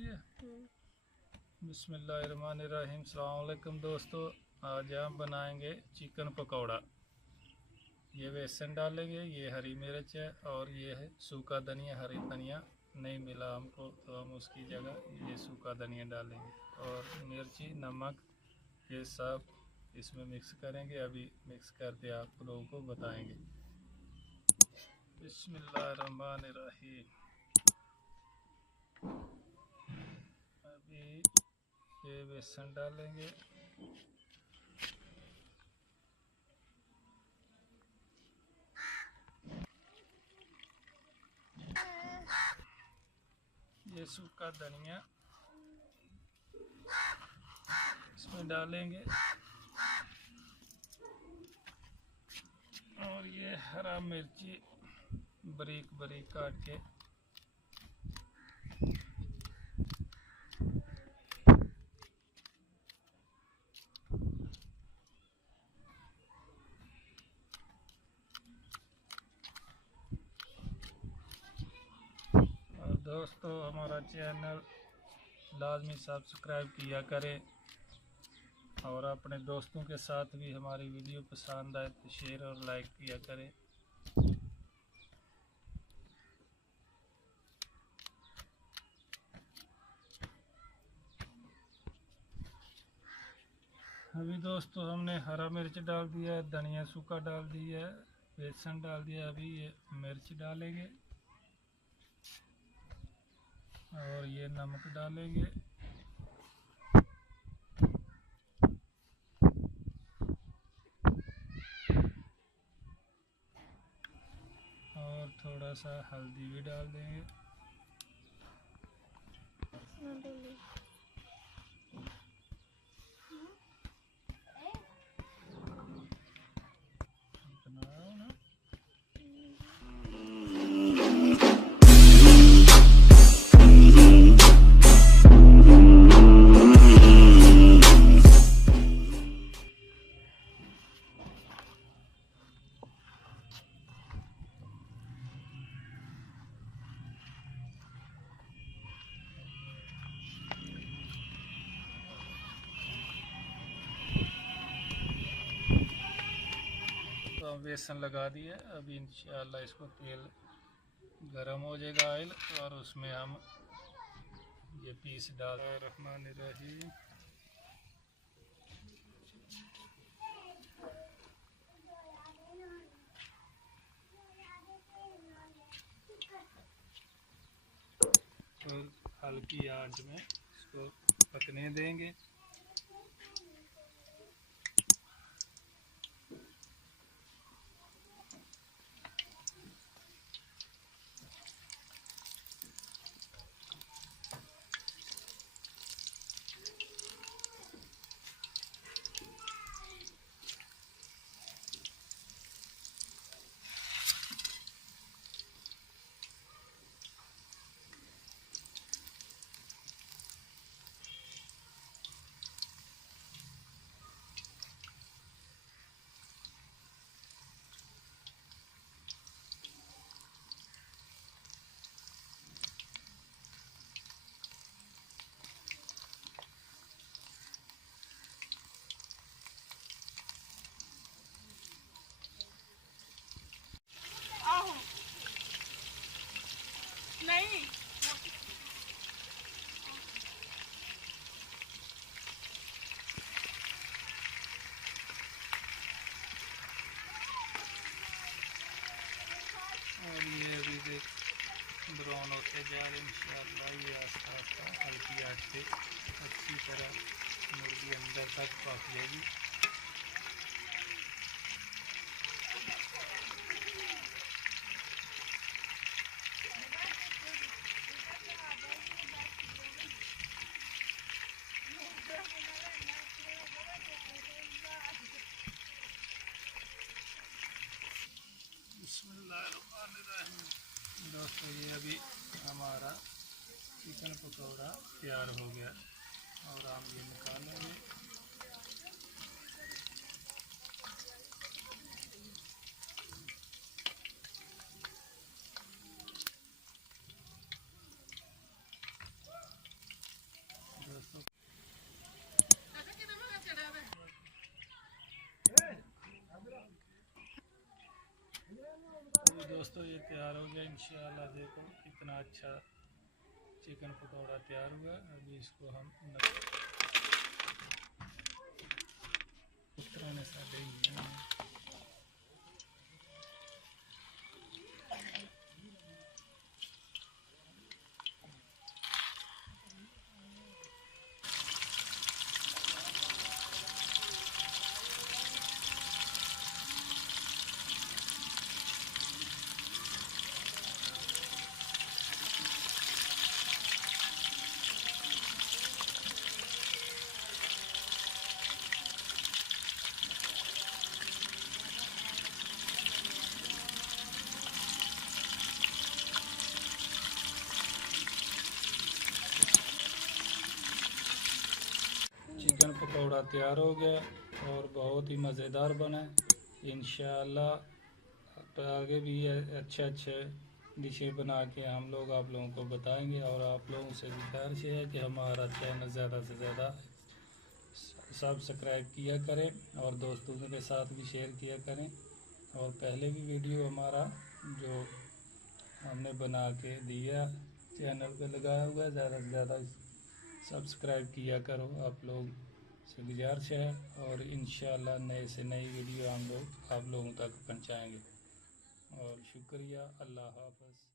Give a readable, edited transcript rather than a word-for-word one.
लिए। बिस्मिल्लाहिर्रहमानिर्रहीम। अस्सलाम वालेकुम दोस्तों, आज हम बनाएंगे चिकन पकौड़ा। ये बेसन डालेंगे, ये हरी मिर्च है और ये है सूखा धनिया। हरी धनिया नहीं मिला हमको तो हम उसकी जगह ये सूखा धनिया डालेंगे और मिर्ची नमक ये सब इसमें मिक्स करेंगे। अभी मिक्स करके आप लोगों को बताएंगे। बिस्मिल्लाहिर्रहमानिर्रहीम। अभी ये बेसन डालेंगे, ये सूखा धनिया इसमें डालेंगे और ये हरा मिर्ची बारीक बारीक काट के और दोस्तों हमारा चैनल लाजमी सब्सक्राइब किया करें और अपने दोस्तों के साथ भी हमारी वीडियो पसंद आए तो शेयर और लाइक किया करें। अभी दोस्तों हमने हरा मिर्च डाल दिया है, धनिया सूखा डाल दिया है, बेसन डाल दिया। अभी ये मिर्च डालेंगे और ये नमक डालेंगे और थोड़ा सा हल्दी भी डाल देंगे। तो बेसन लगा दिया। अभी इंशाल्लाह इसको तेल गरम हो जाएगा ऑयल और उसमें हम ये पीस डाल। रहमानिर्रहीम। तो हल्की आंच में इसको पकने देंगे। नहीं और ये अभी देख ब्राउन होते जा रहे हैं। इंशाल्लाह ये आस्ता आस्ता हल्की आंच पे अच्छी तरह मुर्गी अंदर तक पक जाएगी। दोस्तों ये अभी हमारा चिकन पकौड़ा तैयार हो गया और हम ये निकालेंगे। दोस्तों ये तैयार हो गया इंशाल्लाह। देखो कितना अच्छा चिकन पकौड़ा तैयार हुआ। अभी इसको हम उतराने साढ़े ही हैं। चिकन पकौड़ा तैयार हो गया और बहुत ही मज़ेदार बना है। इंशाल्लाह आगे भी अच्छे डिशें बना के हम लोग आप लोगों को बताएंगे। और आप लोगों से गुजारिश है कि हमारा चैनल ज़्यादा से ज़्यादा सब्सक्राइब किया करें और दोस्तों के साथ भी शेयर किया करें। और पहले भी वीडियो हमारा जो हमने बना के दिया चैनल पे लगाया हुआ है, ज़्यादा से ज़्यादा सब्सक्राइब किया करो आप लोग से गुजारिश है। और इंशाल्लाह नए से नई वीडियो हम लोग आप लोगों तक पहुंचाएंगे। और शुक्रिया, अल्लाह हाफ़िज़।